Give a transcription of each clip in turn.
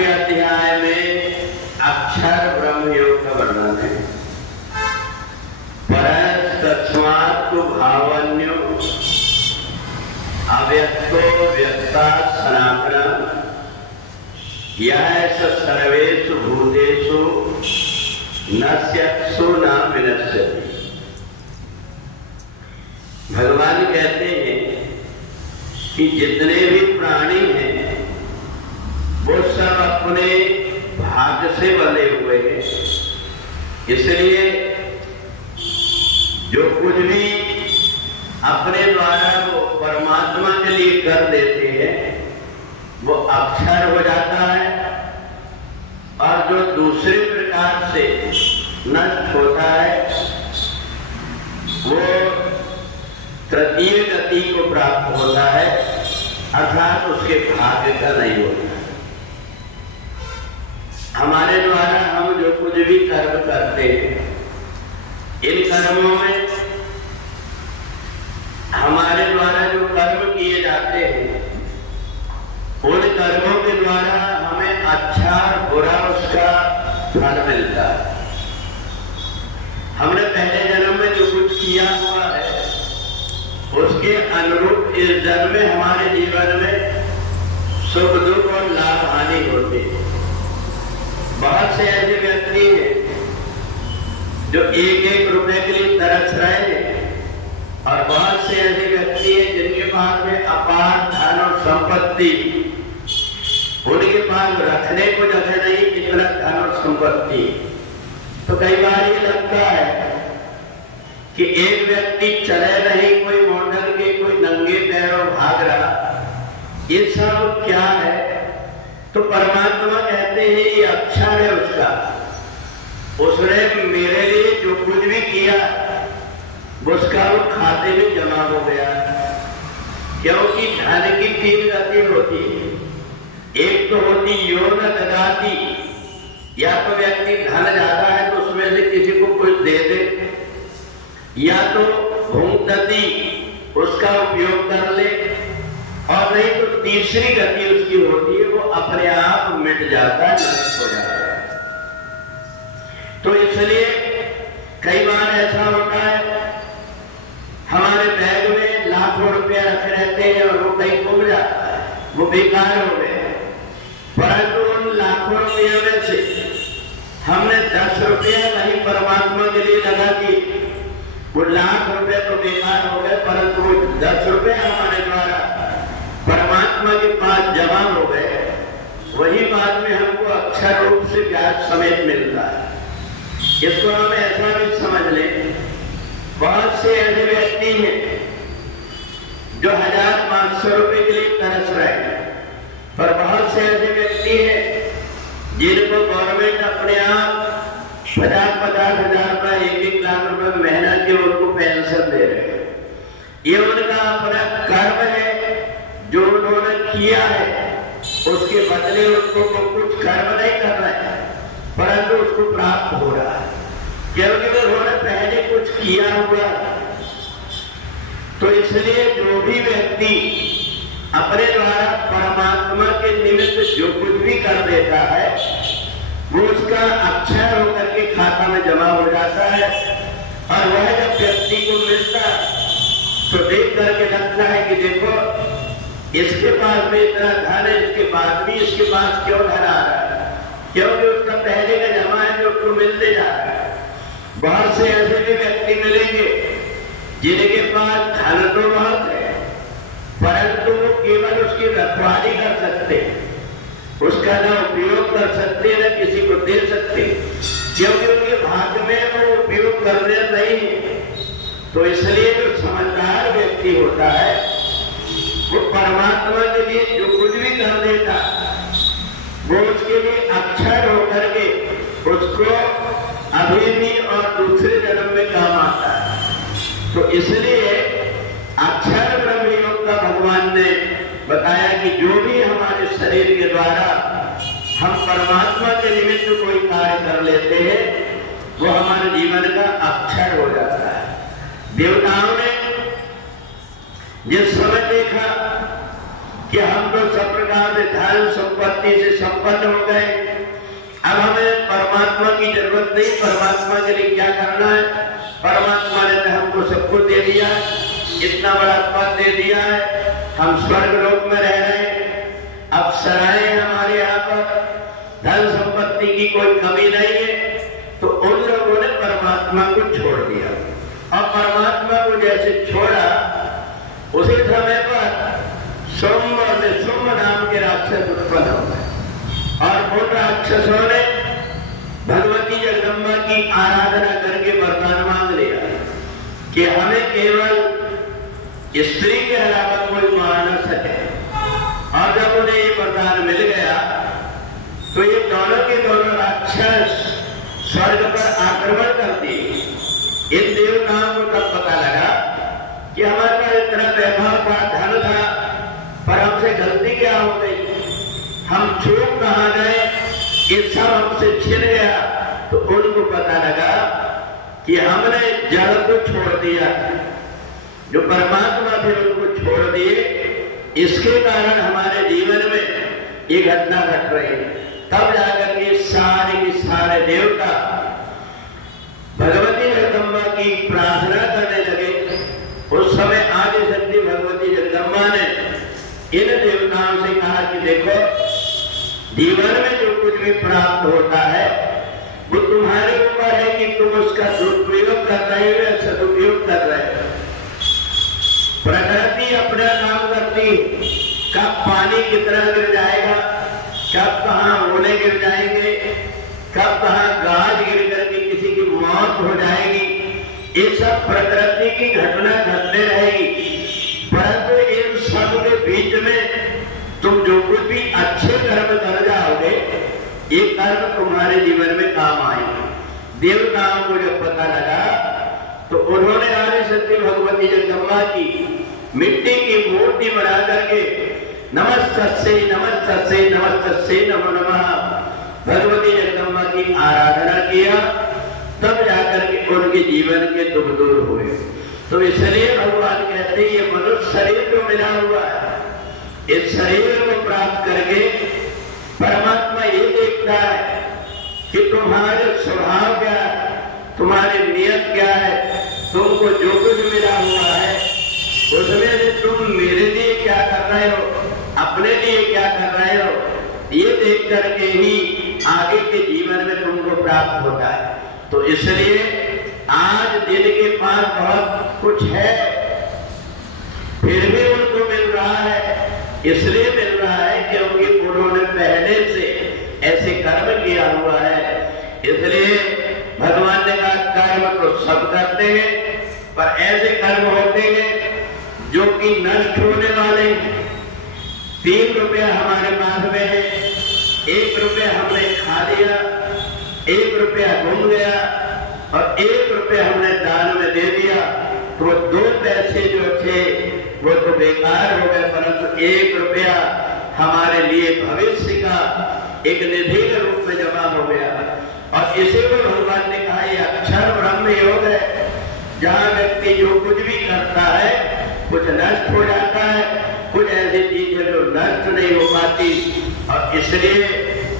8वें अध्याय में अक्षर ब्रह्म योग का वर्णन है। परस्तस्मात्तु भावन्यो अव्यक्तो व्यक्ता सनातन यः सर्वेषु भूतेषु नश्यत्सु न विनश्यति। भगवान कहते हैं कि जितने भी प्राणी हैं वो सब अपने भाग्य से बने हुए हैं, इसलिए जो कुछ भी अपने द्वारा वो परमात्मा के लिए कर देते हैं वो अक्षर हो जाता है, और जो दूसरे प्रकार से नष्ट होता है वो तृतीय गति को प्राप्त होता है, अर्थात उसके भाग्य का नहीं होता। हमारे द्वारा हम जो कुछ भी कर्म करते हैं, इन कर्मों में हमारे द्वारा जो कर्म किए जाते हैं उन कर्मों के द्वारा हमें अच्छा बुरा उसका फल मिलता है। हमने पहले जन्म में जो कुछ किया हुआ है उसके अनुरूप इस जन्म में हमारे जीवन में सुख दुख और लाभ हानि होती है। बहुत से ऐसे व्यक्ति हैं जो एक एक रुपए के लिए तरस रहे हैं, और बहुत से ऐसे व्यक्ति हैं जिनके पास में अपार धन और संपत्ति, उनके पास रखने को जगह नहीं, इतना धन और संपत्ति। तो कई बार ये लगता है कि एक व्यक्ति चले नहीं, कोई मॉडल के, कोई नंगे पैरों भाग रहा, ये सब क्या है? तो परमात्मा कहते हैं ये अक्षर है उसका, उसने मेरे लिए जो कुछ भी किया उसका वो खाते में जमा हो गया। क्योंकि धन की 3 गति होती है, एक तो होती यो न ददाति, या तो व्यक्ति धन ज्यादा है तो उसमें से किसी को कुछ दे दे, या तो भुंक्तति, उसका उपयोग कर ले, और नहीं तो तीसरी गति उसकी होती है वो अपने आप मिट जाता है, नष्ट हो जाता है। तो इसलिए कई बार ऐसा होता है हमारे बैग में लाखों रुपया रखे रहते हैं और वो कहीं गुम जाता है, वो बेकार हो गए, परंतु उन लाखों रुपये में से हमने 10 रुपया नहीं परमात्मा के लिए लगा दिए, वो लाख रुपए तो बेकार हो गए, परंतु वो 10 रुपए हमारे द्वारा परमात्मा के पास जमा हो गए, वही बाद में हमको अक्षर रूप से ब्याज समेत मिलता है। इसको हम ऐसा भी समझ लें, बहुत से ऐसे व्यक्ति हैं जो 1000-500 रुपए के लिए तरस रहे हैं, पर बहुत से ऐसे व्यक्ति हैं जिनको गवर्नमेंट अपने आप 50-50 हजार रुपए, 1-1 लाख रुपए मेहनत के उनको पेंशन दे रहे हैं। ये उनका अपना कर्म है जो उन्होंने किया है, उसके बदले उनको कुछ कर्म नहीं कर रहे हैं, परंतु उसको प्राप्त हो रहा है, क्योंकि उन्होंने पहले कुछ किया हुआ। तो इसलिए जो भी व्यक्ति अपने द्वारा परमात्मा के निमित्त जो कुछ भी कर देता है वो उसका अक्षर होकर के खाता में जमा हो जाता है, और वह जब व्यक्ति को मिलता तो देख करके लगता है कि देखो इसके पास में इतना धन है, इसके बाद भी इसके पास क्यों धन आ रहा है? क्योंकि उसका पहले का जमा है जो उसको मिलते जा रहा है। बहुत से ऐसे भी व्यक्ति मिलेंगे जिनके पास धन तो बहुत है, परंतु वो केवल उसकी रखवाली कर सकते, उसका न उपयोग कर सकते, न किसी को दे सकते, क्योंकि उनके भाग्य में वो उपयोग करने नहीं है। तो इसलिए जो समझदार व्यक्ति होता है वो परमात्मा के लिए जो कुछ भी कर देता वो उसके लिए अक्षर होकर के उसको अभी भी और दूसरे जन्म में काम आता है। तो इसलिए अक्षर ब्रह्म योग का भगवान ने बताया कि जो भी हमारे शरीर के द्वारा हम परमात्मा के निमित्त कोई कार्य कर लेते हैं वो हमारे जीवन का अक्षर हो जाता है। देवताओं ने जिस समय देखा कि हम तो सब प्रकार से धन संपत्ति से संपन्न हो गए, नहीं परमात्मा के लिए क्या करना है। परमात्मा ने तो हमको सब कुछ दे दिया, इतना बड़ा पद दे दिया है, हम स्वर्ग लोक में रह रहे हैं, अप्सराएं हमारे यहाँ पर, धन संपत्ति की कोई कमी नहीं है। तो उन लोगों ने परमात्मा को छोड़ दिया और परमात्मा को जैसे छोड़ा उसी समय पर शुंभ नाम के राक्षस उत्पन्न हो गए और उन राक्षसों ने भगवती जगदम्बा की आराधना करके वरदान मांग लिया कि हमें केवल स्त्री के अलावा कोई मार न सके। और जब उन्हें ये वरदान मिल गया तो ये दोनों के दोनों राक्षस स्वर्ग पर आक्रमण कर दिए। इन देवताओं को तब पता लगा कि हमारे पास इतना वैभव था, धन था, पर हमसे गलती क्या हो गई, हम चूक कहाँ गए, ये सब हमसे छिन गया। तो उनको पता लगा कि हमने जड़ को छोड़ दिया, जो परमात्मा थे उनको छोड़ दिए, इसके कारण हमारे जीवन में ये घटना घट रही है। तब जाकर के सारे के सारे देवता भगवती जगदम्बा की प्रार्थना करने लगे। उस समय आदि शक्ति भगवती जगदम्बा ने इन देवताओं से कहा कि देखो, जीवन में जो कुछ भी प्राप्त होता है वो तुम्हारे ऊपर है कि तुम उसका दुरुपयोग कर रहे हो या सदुपयोग कर रहे हो। प्रकृति अपना काम करती, कब पानी कितना गिर जाएगा, कब कहाँ ओले गिर जाएंगे, कब कहाँ गाज गिर करके किसी की मौत हो जाएगी, ये सब प्रकृति की घटना घटने रहेगी। परंतु इन सब के बीच में तुम जो कुछ भी अच्छे कर्म कर जाओगे, ये कर्म तुम्हारे जीवन में काम आएंगे। देवताओं को जब पता लगा तो उन्होंने आदि शक्ति भगवती जगदम्बा की मिट्टी की मूर्ति बना करके नमस्तस्यै नमस्तस्यै नमस्तस्यै नमो नमः भगवती जगदम्बा की आराधना किया। तब जाकर के उनके जीवन के दुख दूर हुए। तो इसलिए भगवान कहते हैं ये मनुष्य शरीर को मिला हुआ है, इस शरीर को प्राप्त करके परमात्मा ये देखता है कि तुम्हारे स्वभाव क्या है, तुम्हारी नियत क्या है, तुमको जो कुछ मिला हुआ है उसमें से तुम मेरे लिए क्या कर रहे हो, अपने लिए क्या कर रहे हो, ये देख करके ही आगे के जीवन में तुमको प्राप्त होता है। तो इसलिए आज दिन के पास बहुत कुछ है, फिर भी उनको मिल रहा है, इसलिए मिल रहा है क्योंकि उन्होंने पहले से ऐसे कर्म किया हुआ है। इसलिए भगवान ने कहा कर्म तो सब करते हैं, पर ऐसे कर्म होते हैं जो कि नष्ट होने वाले। 3 रुपया हमारे पास में है, 1 रुपया हमने खा लिया, 1 रुपया घूम गया और 1 रुपया हमने दान में दे दिया, तो 2 पैसे जो थे वो तो बेकार हो गए, परंतु 1 रुपया हमारे लिए भविष्य का एक निधि के रूप में जमा हो गया। और इसी को भगवान ने कहा ये अक्षर ब्रह्म योग है, जहाँ व्यक्ति जो कुछ भी करता है कुछ नष्ट हो जाता है, कुछ ऐसी चीज है जो नष्ट नहीं हो पाती। और इसलिए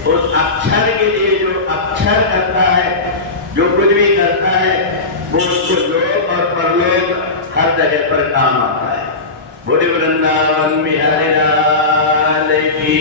उस अक्षर के लिए जो अक्षर करता है, जो कुछ भी करता है, वो उसको लोक और परलोक हर जगह पर काम आता है। बोले वृंदावन बिहारी लाल की।